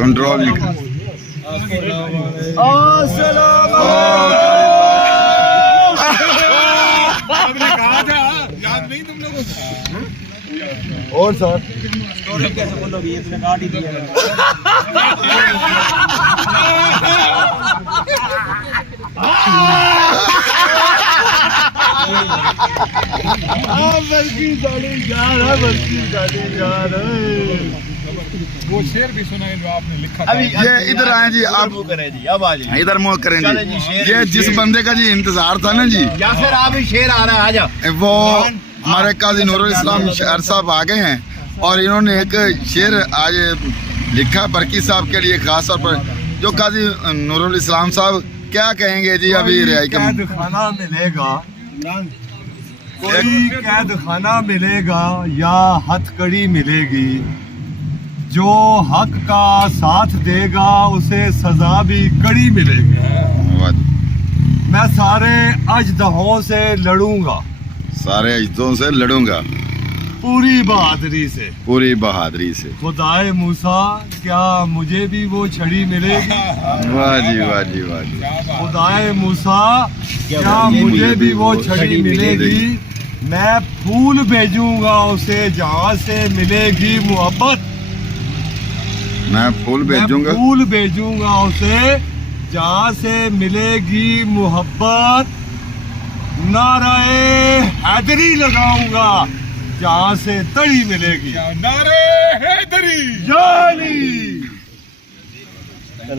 Control लिखा। आपने कहा था, याद नहीं तुम लोगों को? और सर स्टोरी कैसे बोलोगे, ये तुमने काट ही दिया है। वो शेर भी सुनाए जो आपने लिखा था। अभी ये इधर आए जी, आप करें जी, अब आ जाइए। इधर मुँह करें चले जी। जी, शेर ये जी, जिस शेर। बंदे का जी इंतजार था ना जी, या फिर आप ही शेर आ रहा है, आ जा। वो हमारे काजी नूरुल इस्लाम शायर साहब आ गए हैं और इन्होंने एक शेर आज लिखा बरकी साहब के लिए खास तौर पर। जो काजी नूरुल इस्लाम साहब क्या कहेंगे जी अभी रिहाई का? कैद खाना मिलेगा, कोई कैद खाना मिलेगा या हथकड़ी मिलेगी, जो हक का साथ देगा उसे सजा भी कड़ी मिलेगी। मैं सारे अजदहों से लड़ूंगा, सारे अजदों से लड़ूंगा पूरी बहादुरी से। पूरी बहादुरी से। खुदाए मूसा, क्या मुझे भी वो छड़ी मिलेगी? वाह जी वाह जी वाह जी। खुदाए मूसा, क्या मुझे भी वो छड़ी मिलेगी? मैं फूल भेजूंगा उसे जहाँ से मिलेगी मोहब्बत। मैं फूल भेजूंगा। मैं फूल भेजूंगा उसे जहाँ से मिलेगी मोहब्बत। नाराए हैदरी लगाऊंगा जहाँ से तड़ी मिलेगी। नारे हैदरी। जाली